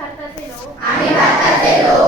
¡Arriba, Tatelo! ¡Arriba,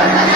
ปัญหา